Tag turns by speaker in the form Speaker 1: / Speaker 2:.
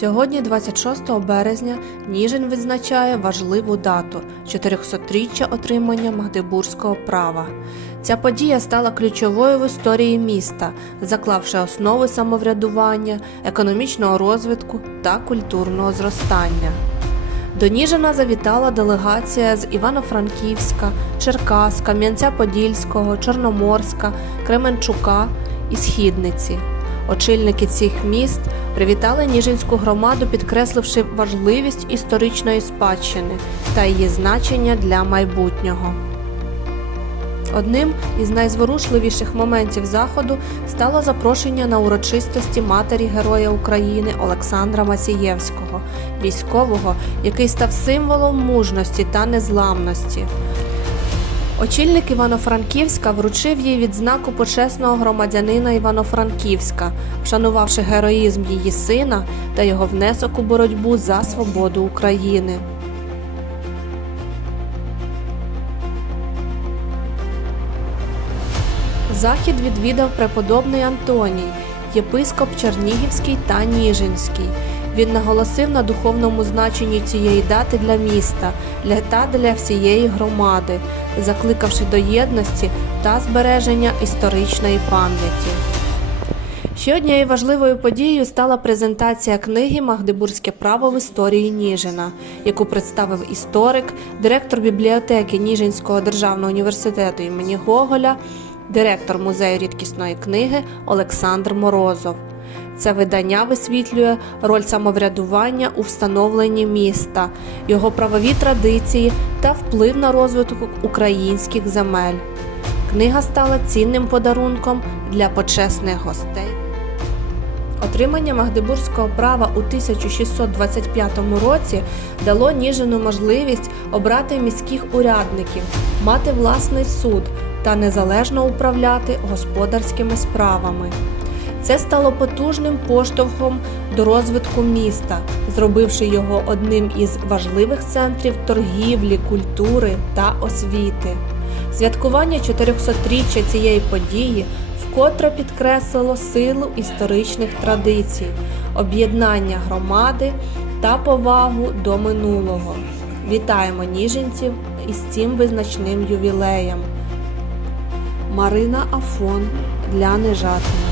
Speaker 1: Сьогодні, 26 березня, Ніжин відзначає важливу дату 400-річчя отримання Магдебурзького права. Ця подія стала ключовою в історії міста, заклавши основи самоврядування, економічного розвитку та культурного зростання. До Ніжина завітала делегація з Івано-Франківська, Черкас, Кам'янця-Подільського, Чорноморська, Кременчука і Східниці. Очільники цих міст привітали Ніжинську громаду, підкресливши важливість історичної спадщини та її значення для майбутнього. Одним із найзворушливіших моментів заходу стало запрошення на урочистості матері Героя України Олександра Масієвського, військового, який став символом мужності та незламності. Очільник Івано-Франківська вручив їй відзнаку почесного громадянина Івано-Франківська, вшанувавши героїзм її сина та його внесок у боротьбу за свободу України. Захід відвідав преподобний Антоній, єпископ Чернігівський та Ніжинський. Він наголосив на духовному значенні цієї дати для міста для та для всієї громади, закликавши до єдності та збереження історичної пам'яті. Ще однією важливою подією стала презентація книги Магдебурзьке право в історії Ніжина, яку представив історик, директор бібліотеки Ніжинського державного університету імені Гоголя, директор музею рідкісної книги Олександр Морозов. Це видання висвітлює роль самоврядування у встановленні міста, його правові традиції та вплив на розвиток українських земель. Книга стала цінним подарунком для почесних гостей. Отримання Магдебурзького права у 1625 році дало Ніжину можливість обрати міських урядників, мати власний суд та незалежно управляти господарськими справами. Це стало потужним поштовхом до розвитку міста, зробивши його одним із важливих центрів торгівлі, культури та освіти. Святкування 400-річчя цієї події вкотре підкреслило силу історичних традицій, об'єднання громади та повагу до минулого. Вітаємо ніженців із цим визначним ювілеєм. Марина Афон для Нежатина